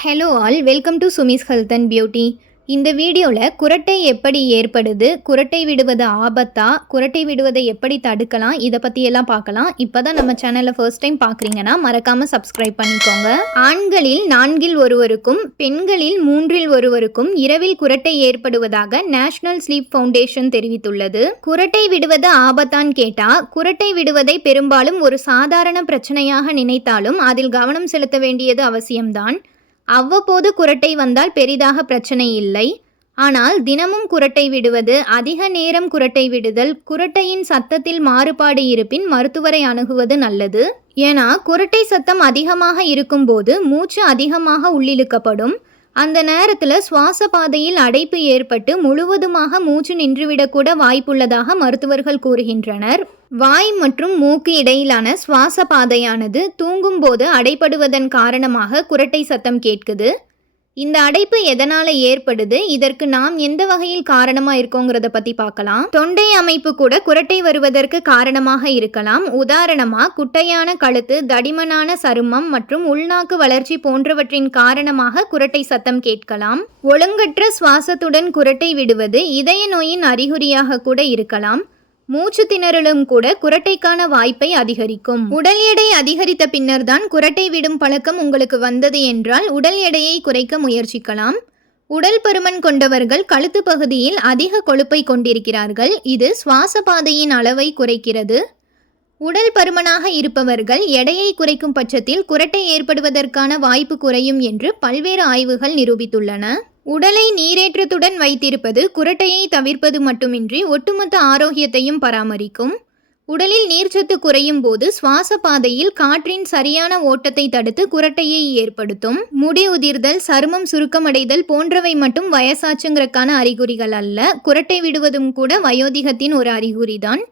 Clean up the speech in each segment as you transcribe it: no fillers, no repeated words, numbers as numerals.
Hello all, welcome to Sumi's health and beauty. இந்த வீடியோவில் குரட்டை எப்படி ஏற்படுது, குரட்டை விடுவது ஆபத்தா, குரட்டை விடுவதை எப்படி தடுக்கலாம், இதை பற்றியெல்லாம் பார்க்கலாம். இப்போ தான் நம்ம சேனலில் ஃபர்ஸ்ட் டைம் பார்க்குறீங்கன்னா மறக்காமல் சப்ஸ்கிரைப் பண்ணிக்கோங்க. ஆண்களில் 4 ஒருவருக்கும் பெண்களில் 3 ஒருவருக்கும் இரவில் குரட்டை ஏற்படுவதாக நேஷனல் ஸ்லீப் ஃபவுண்டேஷன் தெரிவித்துள்ளது. குரட்டை விடுவது ஆபத்தான்னு கேட்டால், குரட்டை விடுவதை பெரும்பாலும் ஒரு சாதாரண பிரச்சனையாக நினைத்தாலும் அதில் கவனம் செலுத்த வேண்டியது அவசியம்தான். அவ்வப்போது குரட்டை வந்தால் பெரிதாக பிரச்சனை இல்லை. ஆனால் தினமும் குரட்டை விடுவது, அதிக நேரம் குரட்டை விடுதல், குரட்டையின் சத்தத்தில் மாறுபாடு இருப்பின் மருத்துவரை அணுகுவது நல்லது. ஏன்னா குரட்டை சத்தம் அதிகமாக இருக்கும்போது மூச்சு அதிகமாக உள்ளிழுக்கப்படும். அந்த நேரத்தில் சுவாச பாதையில் அடைப்பு ஏற்பட்டு முழுவதுமாக மூச்சு நின்றுவிடக்கூட வாய்ப்புள்ளதாக மருத்துவர்கள் கூறுகின்றனர். வாய் மற்றும் மூக்கு இடையிலான சுவாச பாதையானது தூங்கும்போது அடைபடுவதன் காரணமாக குரட்டை சத்தம் கேட்குது. இந்த அடைப்பு எதனால ஏற்படுது, இதற்கு நாம் எந்த வகையில் காரணமா இருக்கோங்கிறத பத்தி பார்க்கலாம். தொண்டை அமைப்பு கூட குரட்டை வருவதற்கு காரணமாக இருக்கலாம். உதாரணமா குட்டையான கழுத்து, தடிமனான சருமம் மற்றும் உள்நாக்கு வளர்ச்சி போன்றவற்றின் காரணமாக குரட்டை சத்தம் கேட்கலாம். ஒழுங்கற்ற சுவாசத்துடன் குரட்டை விடுவது இதய நோயின் அறிகுறியாக கூட இருக்கலாம். மூச்சு திணறலும் கூட குரட்டைக்கான வாய்ப்பை அதிகரிக்கும். உடல் எடை அதிகரித்த பின்னர் தான் குரட்டை விடும் பழக்கம் உங்களுக்கு வந்தது என்றால் உடல் எடையை குறைக்க முயற்சிக்கலாம். உடல் பருமன் கொண்டவர்கள் கழுத்து பகுதியில் அதிக கொழுப்பை கொண்டிருக்கிறார்கள். இது சுவாச பாதையின் அளவை குறைக்கிறது. உடல் பருமனாக இருப்பவர்கள் எடையை குறைக்கும் பட்சத்தில் குரட்டை ஏற்படுவதற்கான வாய்ப்பு குறையும் என்று பல்வேறு ஆய்வுகள் நிரூபித்துள்ளன. உடலை நீரேற்றத்துடன் வைத்திருப்பது குரட்டையை தவிர்ப்பது மட்டுமின்றி ஒட்டுமொத்த ஆரோக்கியத்தையும் பராமரிக்கும். உடலில் நீர்ச்சத்து குறையும் போது சுவாச பாதையில் காற்றின் சரியான ஓட்டத்தை தடுத்து குரட்டையை ஏற்படுத்தும். முடி உதிர்தல், சருமம் சுருக்கமடைதல் போன்றவை மட்டும் வயசாச்சுங்கிறக்கான அறிகுறிகள் அல்ல. குரட்டை விடுவதும் கூட வயோதிகத்தின் ஒரு அறிகுறிதான்.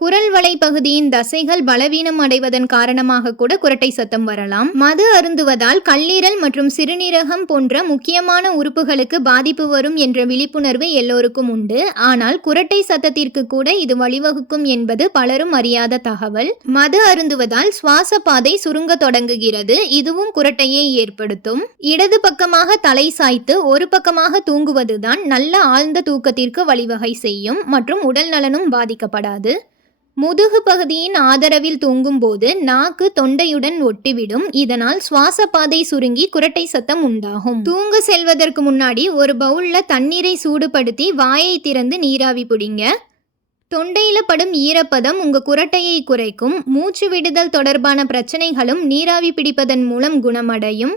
குரல் வளை பகுதியின் தசைகள் பலவீனம் அடைவதன் காரணமாக கூட குரட்டை சத்தம் வரலாம். மது அருந்துவதால் கல்லீரல் மற்றும் சிறுநீரகம் போன்ற முக்கியமான உறுப்புகளுக்கு பாதிப்பு வரும் என்ற விழிப்புணர்வு எல்லோருக்கும் உண்டு. ஆனால் குரட்டை சத்தத்திற்கு கூட இது வழிவகுக்கும் என்பது பலரும் அறியாத தகவல். மது அருந்துவதால் சுவாச பாதை சுருங்க தொடங்குகிறது. இதுவும் குரட்டையை ஏற்படுத்தும். இடது பக்கமாக தலை சாய்த்து ஒரு பக்கமாக தூங்குவதுதான் நல்ல ஆழ்ந்த தூக்கத்திற்கு வழிவகை செய்யும் மற்றும் உடல் நலனும் பாதிக்கப்படாது. முதுகு பகுதியின் ஆதரவில் தூங்கும்போது நாக்கு தொண்டையுடன் ஒட்டிவிடும். இதனால் சுவாச பாதை சுருங்கி குரட்டை சத்தம் உண்டாகும். தூங்க செல்வதற்கு முன்னாடி ஒரு பவுல்ல தண்ணீரை சூடுபடுத்தி வாயை திறந்து நீராவி பிடிங்க. தொண்டையில படும் ஈரப்பதம் உங்க குரட்டையை குறைக்கும். மூச்சு விடுதல் தொடர்பான பிரச்சனைகளும் நீராவி பிடிப்பதன் மூலம் குணமடையும்.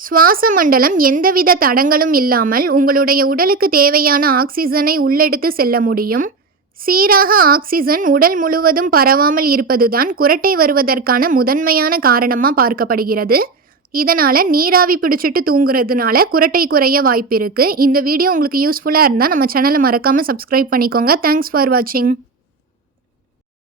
சுவாச மண்டலம் எந்தவித தடங்களும் இல்லாமல் உங்களுடைய உடலுக்கு தேவையான ஆக்சிஜனை உள்ளெடுத்து செல்ல முடியும். சீராக ஆக்சிஜன் உடல் முழுவதும் பரவாமல் இருப்பதுதான் குரட்டை வருவதற்கான முதன்மையான காரணமாக பார்க்கப்படுகிறது. இதனால் நீராவி பிடிச்சிட்டு தூங்குறதுனால குரட்டை குறைய வாய்ப்பு இருக்குது. இந்த வீடியோ உங்களுக்கு யூஸ்ஃபுல்லாக இருந்தால் நம்ம சேனலை மறக்காமல் சப்ஸ்கிரைப் பண்ணிக்கோங்க. தேங்க்ஸ் ஃபார் வாட்சிங்.